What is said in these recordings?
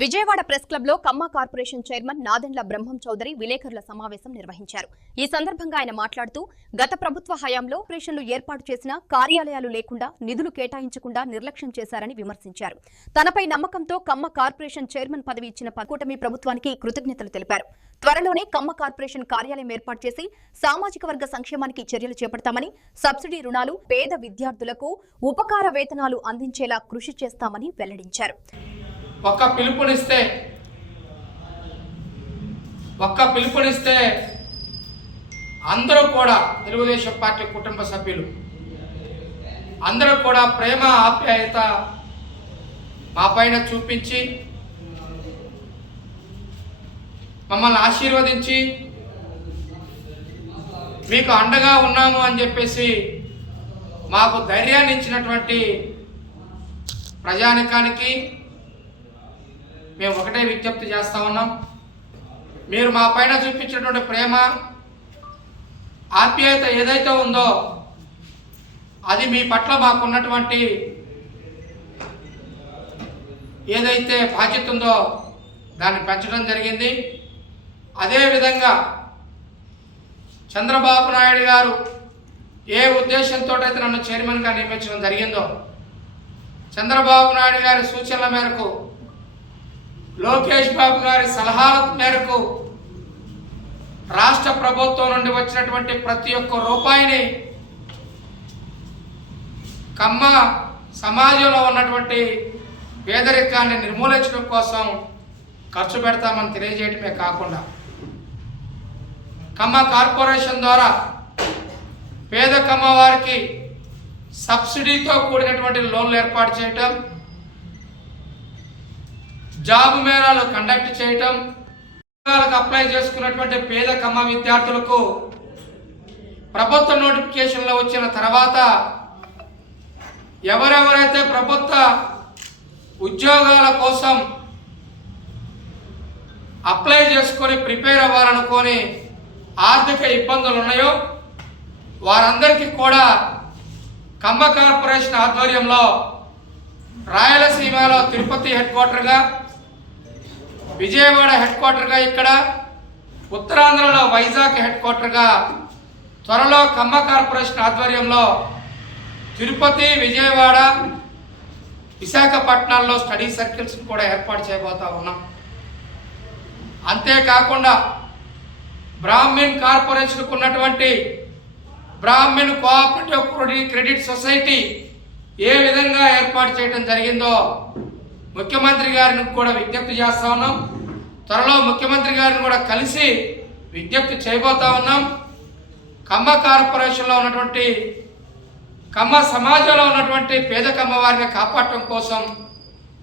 Vijayawada press club లో కమ్మ corporation chairman Nadendla బ్రహ్మం చౌదరి విలేకరుల సమావేశం నిర్వహించారు. ఈ సందర్భంగా ఆయన మాట్లాడుతూ గత ప్రభుత్వ హయాంలో కార్పొరేషన్లు ఏర్పాటు చేసిన కార్యాలయాలు లేకుండా నిధులు కేటాయించకుండా నిర్లక్ష్యం చేశారని విమర్శించారు. తనపై నమ్మకంతో కమ్మ కార్పొరేషన్ చైర్మన్ పదవి ఇచ్చిన కూటమి ప్రభుత్వానికి కృతజ్ఞతలు తెలిపారు. త్వరలోనే కమ్మ కార్పొరేషన్ కార్యాలయం ఏర్పాటు చేసి సామాజిక వర్గ సంక్షేమానికి చర్యలు చేపడతామని, సబ్సిడీ రుణాలు, పేద విద్యార్థులకు ఉపకార వేతనాలు అందించేలా కృషి చేస్తామని వెల్లడించారు. ఒక్క పిలుపునిస్తే అందరూ కూడా తెలుగుదేశం పార్టీ కుటుంబ సభ్యులు అందరూ కూడా ప్రేమ ఆప్యాయత మా పైన చూపించి మమ్మల్ని ఆశీర్వదించి మీకు అండగా ఉన్నాము అని చెప్పేసి మాకు ధైర్యాన్ని ఇచ్చినటువంటి ప్రజానికానికి మేము ఒకటే విజ్ఞప్తి చేస్తా ఉన్నాం. మీరు మా పైన చూపించినటువంటి ప్రేమ ఆప్యాయత ఏదైతే ఉందో అది మీ పట్ల మాకున్నటువంటి ఏదైతే బాధ్యత ఉందో దాన్ని పెంచడం జరిగింది. అదేవిధంగా చంద్రబాబు నాయుడు గారు ఏ ఉద్దేశంతో అయితే నన్ను చైర్మన్గా నియమించడం జరిగిందో, చంద్రబాబు నాయుడు గారి సూచనల మేరకు, లోకేష్ బాబు గారి సలహాల మేరకు రాష్ట్ర ప్రభుత్వం నుండి వచ్చినటువంటి ప్రతి ఒక్క రూపాయిని కమ్మ సమాజంలో ఉన్నటువంటి పేదరికాన్ని నిర్మూలించడం కోసం ఖర్చు పెడతామని తెలియజేయటమే కాకుండా కమ్మ కార్పొరేషన్ ద్వారా పేద కమ్మ వారికి సబ్సిడీతో కూడినటువంటి లోన్లు ఏర్పాటు చేయటం, జాబ్ మేళాలు కండక్ట్ చేయటం, ఉద్యోగాలకు అప్లై చేసుకున్నటువంటి పేద కమ్మ విద్యార్థులకు ప్రభుత్వ నోటిఫికేషన్లో వచ్చిన తర్వాత ఎవరెవరైతే ప్రభుత్వ ఉద్యోగాల కోసం అప్లై చేసుకొని ప్రిపేర్ అవ్వాలనుకొని ఆర్థిక ఇబ్బందులు ఉన్నాయో వారందరికీ కూడా కమ్మ కార్పొరేషన్ ఆధ్వర్యంలో రాయలసీమలో తిరుపతి హెడ్ క్వార్టర్గా, విజయవాడ హెడ్ క్వార్టర్గా, ఇక్కడ ఉత్తరాంధ్రలో వైజాగ్ హెడ్ క్వార్టర్గా త్వరలో కమ్మ కార్పొరేషన్ ఆధ్వర్యంలో తిరుపతి, విజయవాడ, విశాఖపట్నాల్లో స్టడీ సర్కిల్స్ కూడా ఏర్పాటు చేయబోతా ఉన్నాం. అంతేకాకుండా బ్రాహ్మణ్ కార్పొరేషన్కు ఉన్నటువంటి బ్రాహ్మణ్ కోఆపరేటివ్ క్రెడిట్ సొసైటీ ఏ విధంగా ఏర్పాటు చేయడం జరిగిందో ముఖ్యమంత్రి గారిని కూడా విజ్ఞప్తి చేస్తూ ఉన్నాం. త్వరలో ముఖ్యమంత్రి గారిని కూడా కలిసి విజ్ఞప్తి చేయబోతా ఉన్నాం. కమ్మ కార్పొరేషన్లో ఉన్నటువంటి కమ్మ సమాజంలో ఉన్నటువంటి పేద కమ్మ వారిని కాపాడటం కోసం,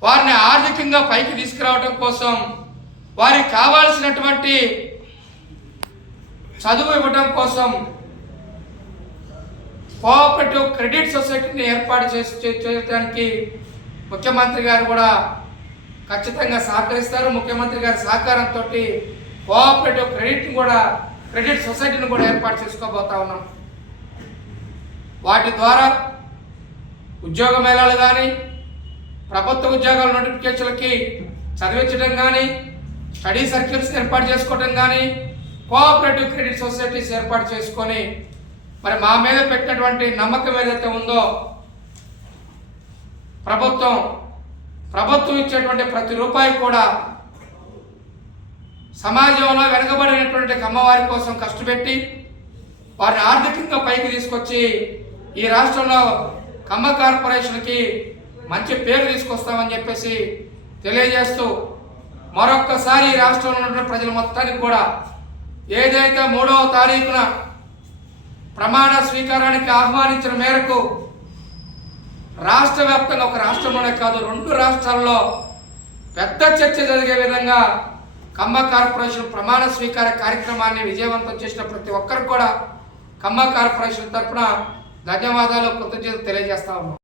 వారిని ఆర్థికంగా పైకి తీసుకురావడం కోసం, వారికి కావాల్సినటువంటి చదువు ఇవ్వడం కోసం కోఆపరేటివ్ క్రెడిట్ సొసైటీని ఏర్పాటు చేయడానికి ముఖ్యమంత్రి గారు కూడా ఖచ్చితంగా సహకరిస్తారు. ముఖ్యమంత్రి గారి సహకారంతో కోఆపరేటివ్ క్రెడిట్ సొసైటీని కూడా ఏర్పాటు చేసుకోబోతా ఉన్నాం. వాటి ద్వారా ఉద్యోగ మేళాలు కానీ, ప్రభుత్వ ఉద్యోగాల నోటిఫికేషన్లకి చదివించడం కానీ, స్టడీ సర్కిల్స్ ఏర్పాటు చేసుకోవడం కానీ, కోఆపరేటివ్ క్రెడిట్ సొసైటీస్ ఏర్పాటు చేసుకొని మరి మా మీద పెట్టినటువంటి నమ్మకం ఏదైతే ఉందో ప్రభుత్వం ఇచ్చేటువంటి ప్రతి రూపాయి కూడా సమాజంలో వెనుకబడినటువంటి కమ్మవారి కోసం కష్టపెట్టి వారిని ఆర్థికంగా పైకి తీసుకొచ్చి ఈ రాష్ట్రంలో కమ్మ కార్పొరేషన్కి మంచి పేరు తీసుకొస్తామని చెప్పేసి తెలియజేస్తూ మరొక్కసారి ఈ రాష్ట్రంలో ఉన్నటువంటి ప్రజల మొత్తానికి కూడా ఏదైతే 3వ తారీఖున ప్రమాణ స్వీకారానికి ఆహ్వానించిన మేరకు రాష్ట్ర వ్యాప్తంగా, ఒక రాష్ట్రంలోనే కాదు 2 రాష్ట్రాల్లో పెద్ద చర్చ జరిగే విధంగా కమ్మ కార్పొరేషన్ ప్రమాణ స్వీకార కార్యక్రమాన్ని విజయవంతం చేసిన ప్రతి ఒక్కరికి కూడా కమ్మ కార్పొరేషన్ తరఫున ధన్యవాదాలు, కృతజ్ఞతలు తెలియజేస్తా ఉన్నాం.